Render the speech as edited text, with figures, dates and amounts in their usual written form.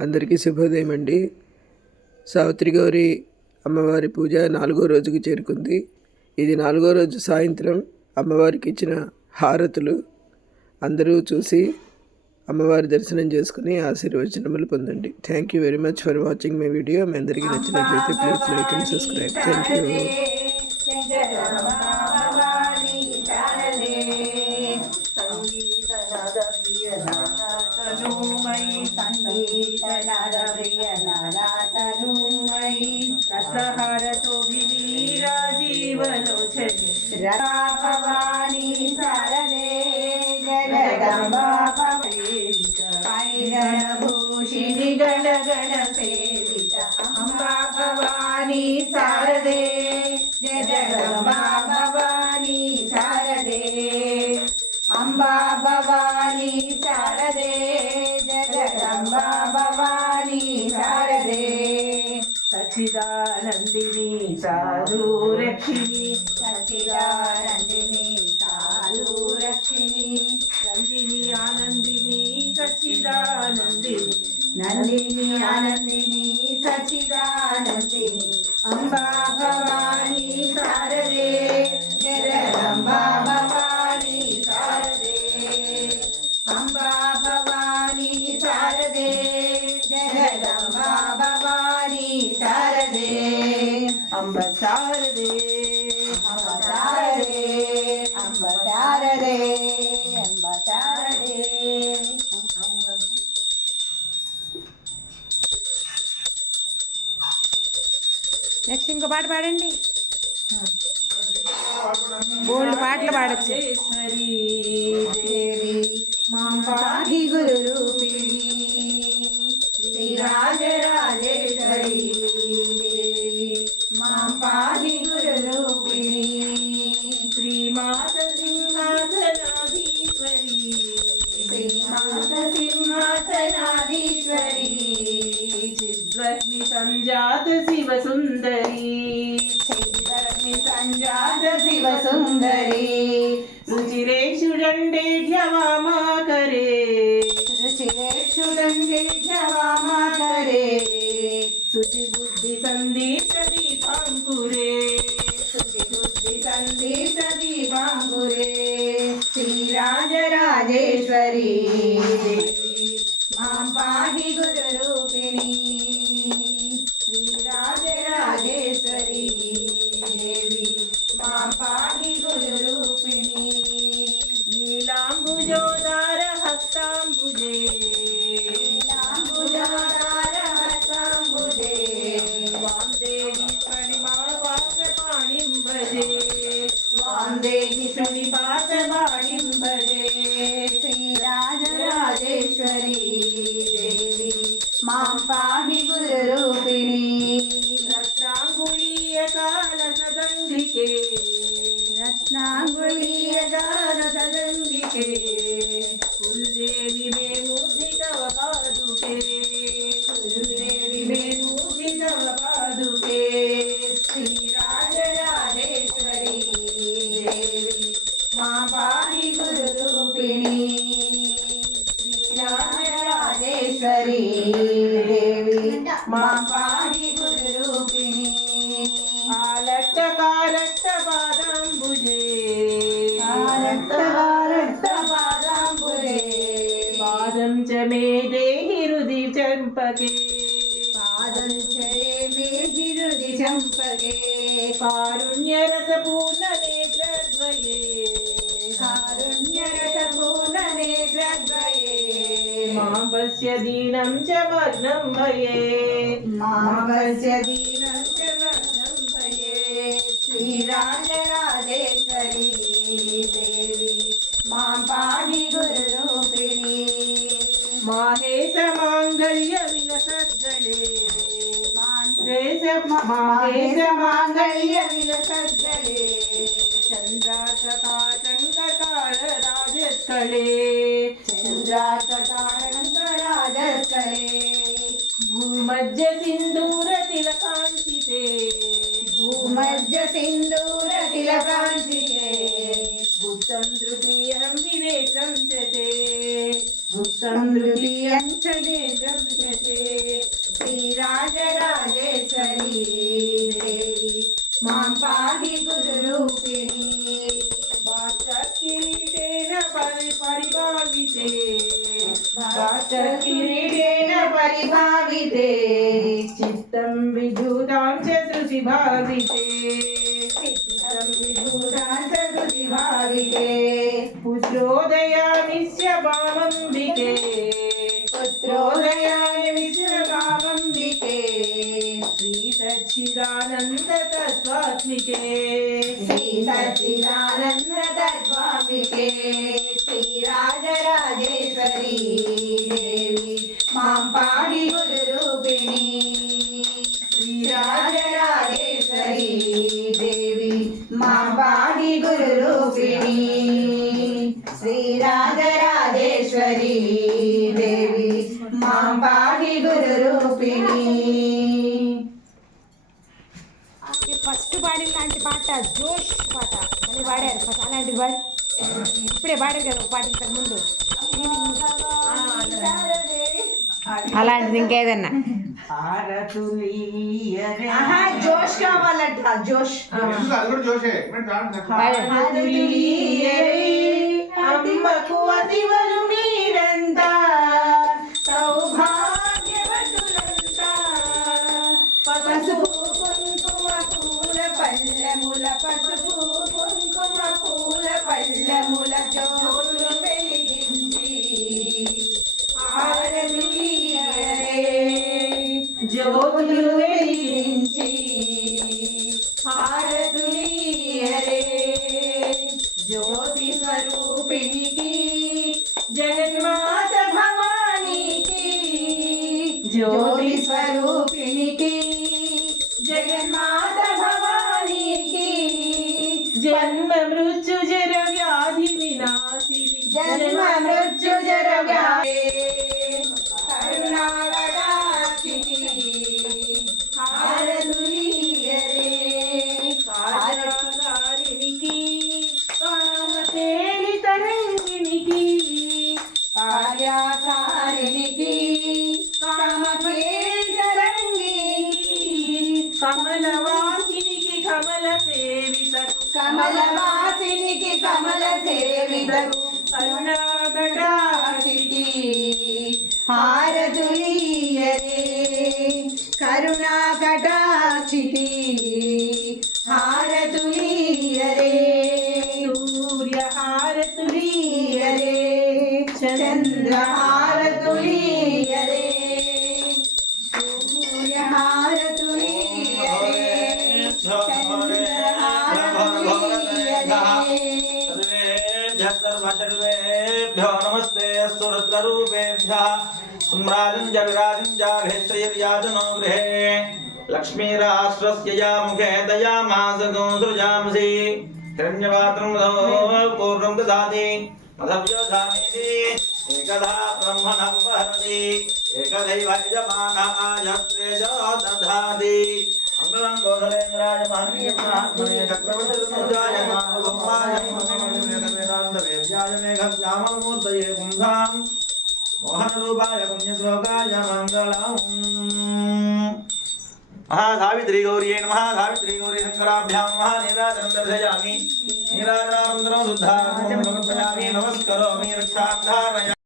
అందరికీ శుభోదయం అండి. సావిత్రి గౌరి అమ్మవారి పూజ 4వ రోజుకు చేరుకుంది. ఇది 4వ రోజు సాయంత్రం అమ్మవారికి ఇచ్చిన హారతులు. అందరూ చూసి అమ్మవారి దర్శనం చేసుకుని ఆశీర్వచనములు పొందండి. Thank you very much for watching my video. మీ అందరికీ నచ్చినట్లయితే please like and subscribe. Thank you. Bhavani शारदे जगदम्बा गणभूषिणि गण गण सेविता अम्बा भवानी शारदे जगदम्बा भवानी शारदे अम्बा भवानी शारदे जगदम्बा भवानी शारदे सच्चिदानंदिनी साधुरक्षिणी सच्चिदानंदिनी साधुरक्षिणी नंदिनी आनंदिनी सच्चिदानंदिनी नंदिनी आनंदिनी सच्चिदानंदिनी अम्बा भवानी शारदे जगदम्बा भवानी शारदे अम्बा भवानी शारदे जगदम्बा भवानी शारदे अम्ब शारदे अम्ब शारदे अम्ब शारदे अम्ब शारदे నెక్స్ట్ ఇంకో పాట పాడండి. బోల్డ్ పాటలు పాడచ్చు. माहि गुरु रूपिणी श्री राजराजेश्वरी मां पाहि गुरु रूपिणी श्री माता सिंहासनाधीश्वरी श्री माता सिंहासनाधीश्वरी चिद्वग्नि संजात शिव सुंदरी चिद्वग्नि संजात शिव सुंदरी रुचिरेक्षुदंडे ढ्यवामा करे रुचिरेक्षुदंडे ढ्यवामा करे सुचि बुद्धि संदीप्त दीपांकुरे सुचि बुद्धि संदीप्त दीपांकुरे श्री राजराजेश्वरी देवी मां पाहि गुरु रूपिणी श्री राजराजेश्वरी देवी मां पाहि गुरु रूपिणी नीलांबुजोदार हस्तांबुजे नीलांबुजोदार हस्तांबुजे वां देवी प्रणिमावास पाणिं भजे वां देवी प्रणिपात पाणिं भजे श्री राजराजेश्वरी देवी मां पाहि गुरु रूपिणी रत्नांगुलीयकालसदंडिके रत्नांगुलीयकालसदंडिके कुलदेवी मे मुदितव पादुके कुलदेवी मे मुदितव पादुके श्री राजराजेश्वरी देवी मां पाहि गुरु रूपिणी श्री राजराजेश्वरी देवी मां पाहि गुरु रूपिणी आलट्टकारट्टपादाम्बुजे आलट्टकारट्टपादाम्बुजे पादं च मे देहि हृदि चम्पके पादं च मे हृदि चम्पके कारुण्यरसपूर्णनेत्रद्वये कारुण्यरसपूर्णनेत्रद्वये मां पश्य दीनं च मग्नं भये मां पश्य दीनं च मग्नं भये श्री राजराजेश्वरी देवी मां पाहि गुरु रूपिणी माहेश मांगल्य विलसद्गले माहेश मांगल्य विलसद्गले चंद्रातकाटंककाल राजस्थले चंद्रातकाटंकराजस्थले भूमध्य सिंदूर तिलकांचिते भूमध्य सिंदूर तिलकांचिते भूतं तृतीयं विवेकं च ते समृद्धि अंचले जगते श्रीराजराजेश्वरी देवी मां पाहि गुरुरूपिणी किरीटेन परिभाविते किरीटेन परिभाविते चित्तं विधूतां च श्रुति भाविते चित्तं विधूतां च श्रुति भाविते पुत्रोदयामिस्य भावम्बिके पुत्रोदयामिस्य भावम्बिके श्री सच्चिदानन्द तत्त्वात्मिके श्री सच्चिदानन्द तत्त्वात्मिके श्री राजराजेश्वरी देवी मां पाहि गुरुरूपिणी श्री राजराजेश्वरी देवी मां पाहि गुरुरूपिणी श्री राजराजेश्वरी देवी मां पाहि गुरुरूपिणी ఫస్ట్ పాడిన లాంటి పాట జోష్ పాట మళ్ళీ పాడారు ఫస్ట్ అలాంటిది పాడి ఇప్పుడే పాడారు కదా ఒక పాట ఇంతకు ముందు అలాంటిది ఇంకేదన్నా జోష్ కావాలంట జోష్ అమ్మకు అతివలు మీరంతా సౌభాగ్యవతులంతా పసుపు కుంకుమ పూల పల్లెముల పసుపు కుంకుమ పూల పల్లెముల జ్యోతులు వెలిగించి హారతులీయరే జ్యోతులు వెలిగించి హారతులీయరే జ్యోతి స్వరూపిణికి జగన్మాత భవానికి జ్యోతి స్వరూపిణికి జగన్మాత భవానికి జన్మ మృత్యు జర వ్యాధి వినాశిని జన్మ మృత్యు జర వ్యాధి కరుణాకటాక్షికి హారతులీయరే కార్యకారిణికి కామతేలి తరంగిణికి కార్యకారిణికి కామతేలి తరంగిణికి కమలవాసినికి కమల సేవితకు కమలవాసినికి కమల సేవితకు కరుణాకటాక్షికి హారతులీయరే కరుణాకటాక్షికి హారతులీయరే సూర్య హారతులీయరే చంద్ర హారతులీయరే సూర్య హారతులీయరే చంద్ర హారతులీయరే सर्वेभ्यो नमस्ते सुरत्नरूपेभ्यः सम्राजं च विराजं च श्रीर्याजनो गृहे लक्ष्मीराष्ट्रस्य या मुखे दयामासगो सृजांसि हिरण्यपात्रं पूर्णं ददाति मधव्योधामीति एकधा ब्रह्मणमुपहरति एकदैव यजमानाय दधाति मंगलं कौशलेन्द्राय महावीर्यात्मने चक्रवर्तितनुजाय नामगोपाय वेदान्तवेद्याय मेघश्यामलमूर्तये पुंसां मोहनरूपाय पुण्यश्लोकाय मङ्गलम् महासावित्री गौर्यै नमः सावित्री गौरी शङ्कराभ्यां नमः नीराजनं दर्शयामि नीराजनानन्तरं शुद्धार्घ्यं समर्पयामि नमस्करोमि रक्षां धारयामि